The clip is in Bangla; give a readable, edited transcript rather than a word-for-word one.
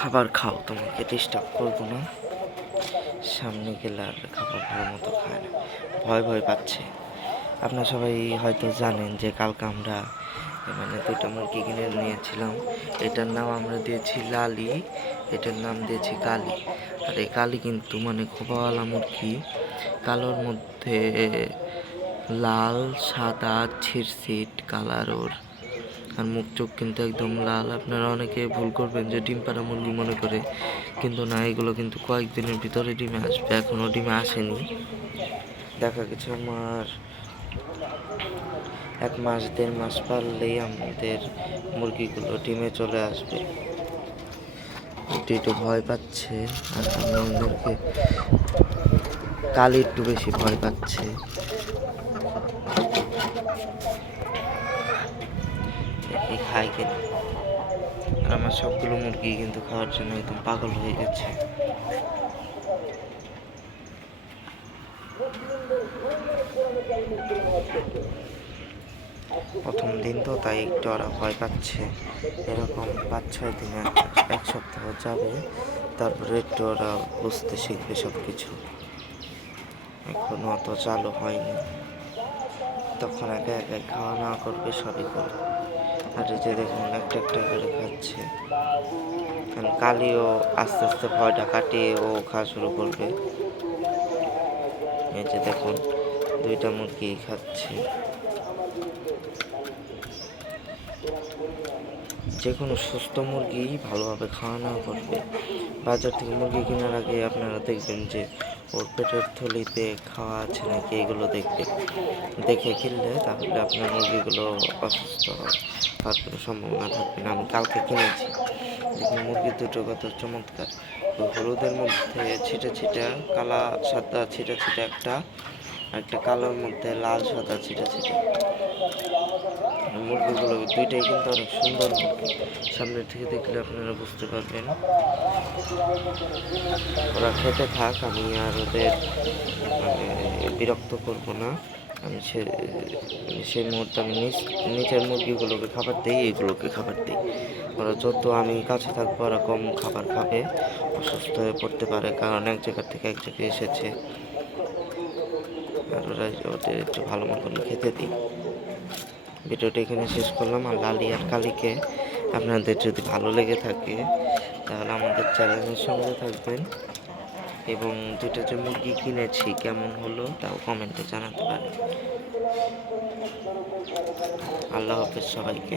খাবার খাও, তোমাকে ডিস্টার্ব করবো না। সামনে গেলে আর খাবার ভালো মতো খায় না, ভয় ভয় পাচ্ছে। আপনারা সবাই হয়তো জানেন যে কালকে আমরা মানে 2টা মুরগি কিনে নিয়েছিলাম। এটার নাম আমরা দিয়েছি লালি, এটার নাম দিয়েছি কালি। আর এই কালি কিন্তু মানে খোপাওয়ালা মুরগি, কালোর মধ্যে লাল সাদা ছিটছিট কালার ওর। আর মুখ চোখ কিন্তু একদম লাল। আপনারা অনেকে ভুল করবেন যে ডিম পাড়া মুরগি মনে করে, কিন্তু না, এগুলো কিন্তু কয়েকদিনের ভিতরে ডিমে আসবে, এখনও ডিমে আসেনি। দেখা গেছে আমার 1 মাস 1.5 মাস পারলেই আমাদের মুরগিগুলো ডিমে চলে আসবে। একটু ভয় পাচ্ছে, আর আমাদেরকে কালি একটু বেশি ভয় পাচ্ছে। দেখি খাই কিনা। আর আমার সবগুলো মুরগি কিন্তু খাওয়ার জন্য একদম পাগল হয়ে গেছে। প্রথম দিন তো, তাই একটু ওরা ভয় পাচ্ছে। এরকম 5-6 দিনে 1 সপ্তাহ যাবে, তারপরে একটু ওরা বুঝতে শিখবে সব কিছু। এখনো অত চালু হয়নি, তখন একা একাই খাওয়া দাওয়া করবে, সবই করবে। আর এই যে দেখুন একটা একটা করে খাচ্ছে। কারণ কালিও আস্তে আস্তে ভয়টা কাটিয়ে ও খাওয়া শুরু করবে। এই যে দেখুন 2টা মুরগি খাচ্ছে। যে কোনো সুস্থ মুরগি ভালোভাবে খাওয়া দাওয়া করবে। বাজার থেকে মুরগি কেনার আগে আপনারা দেখবেন যে ওর পেটের থলিতে খাওয়া আছে নাকি, এগুলো দেখবে। দেখে কিনলে তাহলে আপনার মুরগিগুলো অসুস্থ হওয়ার কোনো সম্ভাবনা থাকবে না। আমি কালকে কিনেছি, দেখুন মুরগি দুটো কত চমৎকার। হলুদের মধ্যে ছিটা ছিটা কালা সাদা ছিটা ছিটা একটা, আর একটা কালোর মধ্যে লাল সাদা ছিটা ছিটা। মুরগিগুলো 2টাই কিন্তু অনেক সুন্দর মুরগি। সামনের থেকে দেখলে আপনারা বুঝতে পারবেন। ওরা খেতে থাক, আমি আর ওদের মানে বিরক্ত করব না। আমি সেই মুহূর্তে আমি নিচের মুরগিগুলোকে খাবার দিই, এগুলোকে খাবার দিই। ওরা যত আমি কাছে থাকবো ওরা কম খাবার খাবে, অসুস্থ হয়ে পড়তে পারে, কারণ এক জায়গা থেকে এক জায়গায় এসেছে। আর ওদের একটু ভালো মতন খেতে দিই। ভিডিওটা এখানে শেষ করলাম। আর লালি আর কালিকে আপনাদের যদি ভালো লেগে থাকে তাহলে আমাদের চ্যানেলের সঙ্গে থাকবেন, এবং 2টা যে মুরগি কিনেছি কেমন হলো তাও কমেন্টে জানাতে পারেন। আল্লাহ হাফেজ সবাইকে।